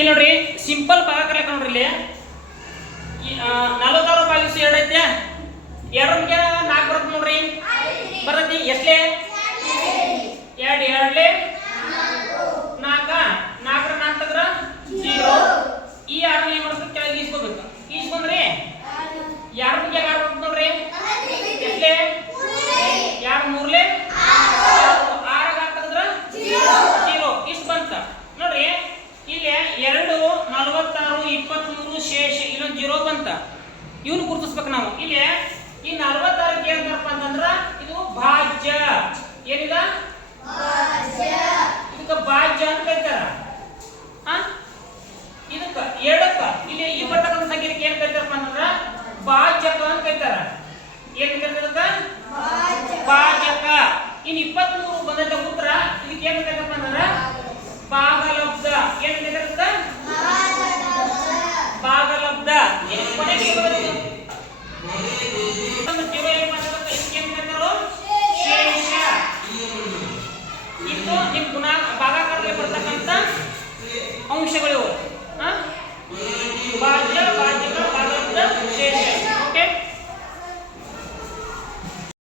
ಇಲ್ಲಿ ನೋಡ್ರಿ ಸಿಂಪಲ್ ಭಾಗಾಕಾರ ನೋಡ್ರಿ ಇಲ್ಲಿ 46 ಭಾಗಿಸು 2 ಐತೆ 2 ಗೆ 4 ಬರುತ್ತೆ ನೋಡ್ರಿ ಬರತ್ತಿ ಎಷ್ಟೇ 2 2 4 4 4 ತೆಗೆದ್ರೆ 0 ಈ 6 ಏನು ಮಾಡ್ಬೇಕು ಕೆಳಗೆ ಈಸ್ಕೋಬೇಕು ಈಸ್ಕೊಂಡ್ರಿ 2 ಗೆ 6 ಬರುತ್ತೆ ನೋಡ್ರಿ ಎಷ್ಟೇ 2 3 6 ತೆಗೆದ್ರೆ 0 ಇಷ್ಟು ಬಂತ ನೋಡ್ರಿ ಇಲ್ಲಿ 2 46 23 ಶೇಷ ಇಲ್ಲೊಂದು 0 ಬಂತ ಇವನು ಗುರುತಿಸ್ಬೇಕು ನಾವು ಇಲ್ಲಿ ಈ 46 ಗೆ ಏನಪ್ಪ ಅಂತಂದ್ರ ಇದು ಭಾಜ್ಯ ಏನಿಲ್ಲ ಭಾಜ್ಯ ಇದಕ್ಕೆ ಭಾಜ್ಯ ಅಂತ ಕರೀತಾರ ಇದಕ್ಕ ಎರಡಕ್ಕ ಇಲ್ಲಿ ಈ ಬರ್ತಕ್ಕಂಥ ಸಂಖ್ಯೆಗೆ ಏನು ಕರೀತಾರಪ್ಪ ಅಂತಂದ್ರ ಭಾಜ್ಯಕ ಅಂತ ಕರೀತಾರ ಏನು ಕರೀತಾರ ಭಾಜ್ಯಕ ಇನ್ನು 23 ಬಂದಂತ ಉತ್ತರ ಇದಕ್ಕೆ ಏನು ಕರೀತಾರಪ್ಪ ಅಂತಂದ್ರ ಭಾಗಲಬ್ಧ ಏನು ಕರೀತಾರ ಭಾಗಲಬ್ಧ ಕೊನೆಗೆ ಶೇಷ ಇದು ನಿಮ್ಮ ಭಾಗಾಕಾರದಲ್ಲಿ ಬರ್ತಕ್ಕಂಥ ಅಂಶಗಳು